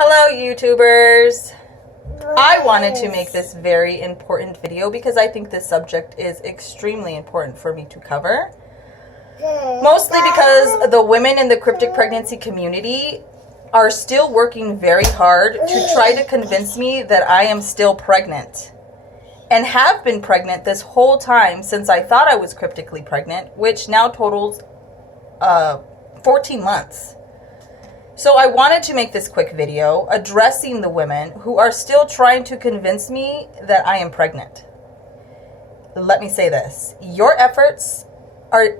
Hello YouTubers! I wanted to make this very important video because I think this subject is extremely important for me to cover. Mostly because the women in the cryptic pregnancy community are still working very hard to try to convince me that I am still pregnant. And have been pregnant this whole time since I thought I was cryptically pregnant, which now totals 14 months. So I wanted to make this quick video addressing the women who are still trying to convince me that I am pregnant. Let me say this. Your efforts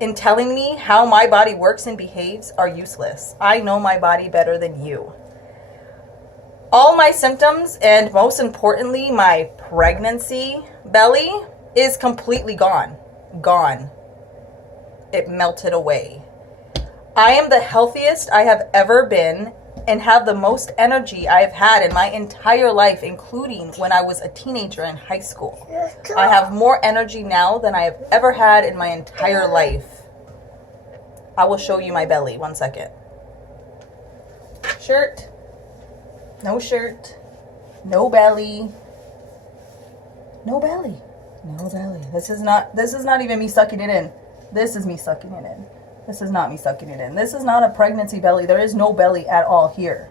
in telling me how my body works and behaves are useless. I know my body better than you. All my symptoms, and most importantly, my pregnancy belly, is completely gone. Gone. It melted away. I am the healthiest I have ever been and have the most energy I have had in my entire life, including when I was a teenager in high school. I have more energy now than I have ever had in my entire life. I will show you my belly. 1 second. Shirt. No shirt. No belly. No belly. No belly. This is not even me sucking it in. This is me sucking it in. This is not me sucking it in. This is not a pregnancy belly. There is no belly at all here.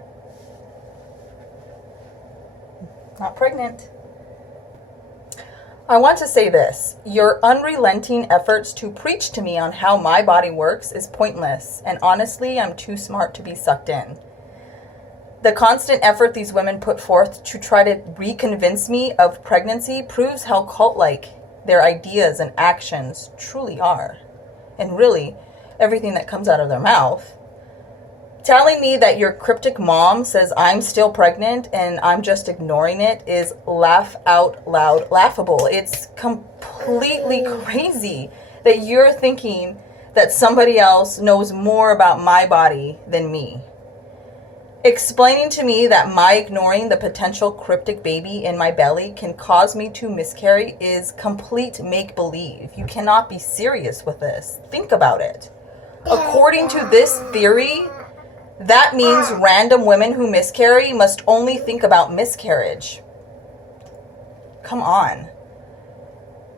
Not pregnant. I want to say this. Your unrelenting efforts to preach to me on how my body works is pointless. And honestly, I'm too smart to be sucked in. The constant effort these women put forth to try to reconvince me of pregnancy proves how cult-like their ideas and actions truly are. And really, everything that comes out of their mouth. Telling me that your cryptic mom says I'm still pregnant and I'm just ignoring it is laugh out loud laughable. It's completely crazy that you're thinking that somebody else knows more about my body than me. Explaining to me that my ignoring the potential cryptic baby in my belly can cause me to miscarry is complete make-believe. You cannot be serious with this. Think about it. According to this theory, that means random women who miscarry must only think about miscarriage. Come on.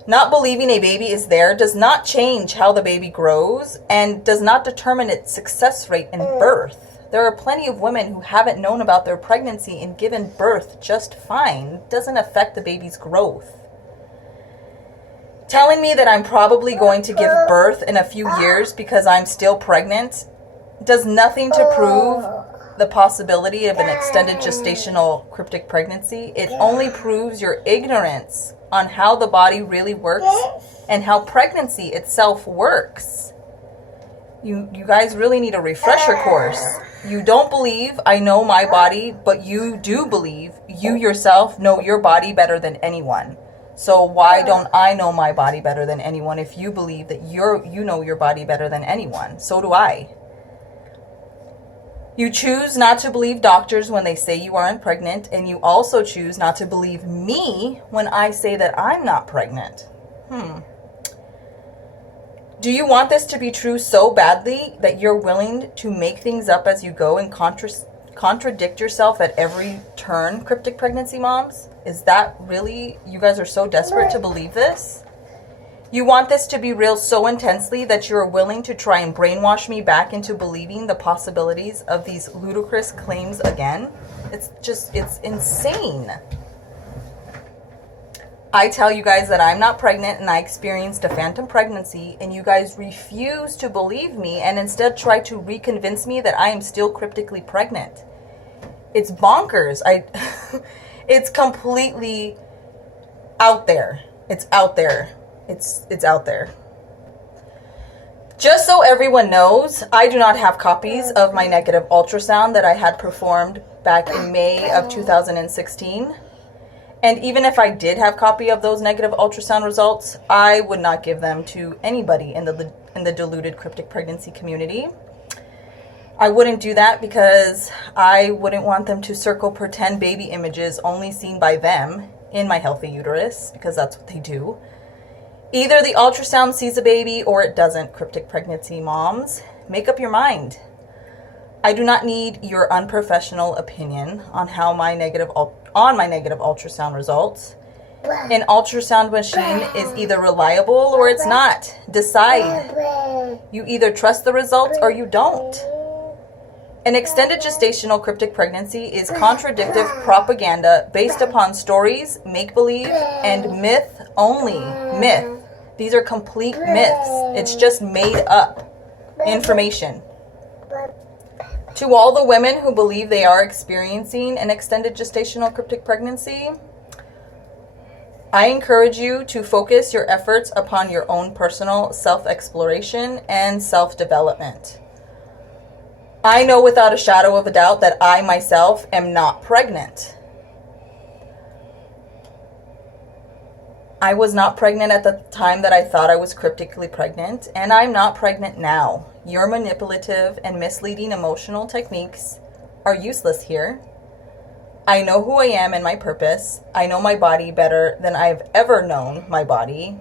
Not believing a baby is there does not change how the baby grows and does not determine its success rate in birth. There are plenty of women who haven't known about their pregnancy and given birth just fine. It doesn't affect the baby's growth. Telling me that I'm probably going to give birth in a few years because I'm still pregnant does nothing to prove the possibility of an extended gestational cryptic pregnancy. It only proves your ignorance on how the body really works and how pregnancy itself works. You guys really need a refresher course. You don't believe I know my body, but you do believe you yourself know your body better than anyone. So why don't I know my body better than anyone if you believe that you know your body better than anyone? So do I. You choose not to believe doctors when they say you aren't pregnant, and you also choose not to believe me when I say that I'm not pregnant. Do you want this to be true so badly that you're willing to make things up as you go and contradict yourself at every turn, cryptic pregnancy moms? Is that really, you guys are so desperate to believe this? You want this to be real so intensely that you're willing to try and brainwash me back into believing the possibilities of these ludicrous claims again? It's insane. I tell you guys that I'm not pregnant and I experienced a phantom pregnancy, and you guys refuse to believe me and instead try to reconvince me that I am still cryptically pregnant. It's bonkers. It's completely out there. It's out there. It's out there. Just so everyone knows, I do not have copies of my negative ultrasound that I had performed back in May of 2016. And even if I did have copy of those negative ultrasound results, I would not give them to anybody in the deluded cryptic pregnancy community. I wouldn't do that because I wouldn't want them to circle pretend baby images only seen by them in my healthy uterus, because that's what they do. Either the ultrasound sees a baby or it doesn't, cryptic pregnancy moms. Make up your mind. I do not need your unprofessional opinion on how my negative ultrasound results. An ultrasound machine is either reliable or it's not. Decide. You either trust the results or you don't. An extended gestational cryptic pregnancy is contradictive propaganda based upon stories, make-believe, and myth only. Myth. These are complete myths. It's just made up information. To all the women who believe they are experiencing an extended gestational cryptic pregnancy, I encourage you to focus your efforts upon your own personal self-exploration and self-development. I know without a shadow of a doubt that I myself am not pregnant. I was not pregnant at the time that I thought I was cryptically pregnant, and I'm not pregnant now. Your manipulative and misleading emotional techniques are useless here. I know who I am and my purpose. I know my body better than I've ever known my body.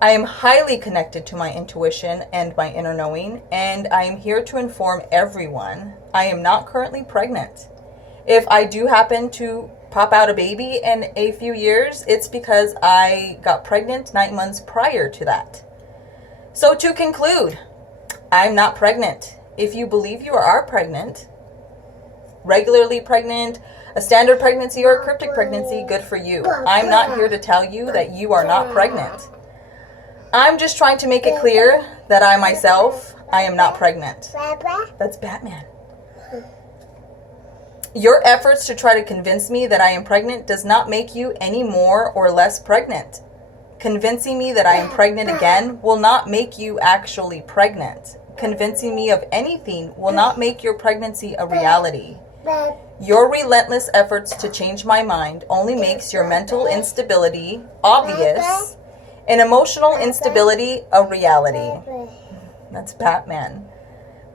I am highly connected to my intuition and my inner knowing, and I am here to inform everyone I am not currently pregnant. If I do happen to pop out a baby in a few years, it's because I got pregnant 9 months prior to that. So to conclude, I'm not pregnant. If you believe you are pregnant, regularly pregnant, a standard pregnancy, or a cryptic pregnancy, good for you. I'm not here to tell you that you are not pregnant. I'm just trying to make it clear that I myself, I am not pregnant. That's Batman. Your efforts to try to convince me that I am pregnant does not make you any more or less pregnant. Convincing me that I am pregnant again will not make you actually pregnant. Convincing me of anything will not make your pregnancy a reality. Your relentless efforts to change my mind only makes your mental instability obvious and emotional instability a reality. That's Batman.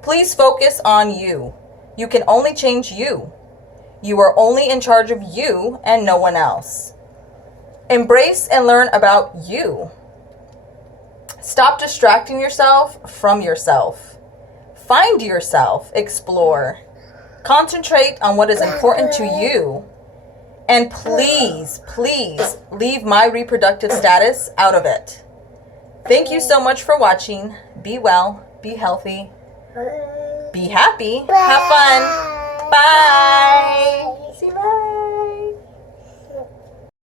Please focus on you. You can only change you. You are only in charge of you and no one else. Embrace and learn about you. Stop distracting yourself from yourself. Find yourself. Explore. Concentrate on what is important to you. And please, please leave my reproductive status out of it. Thank you so much for watching. Be well, be healthy, be happy, have fun. Bye. See you. Bye.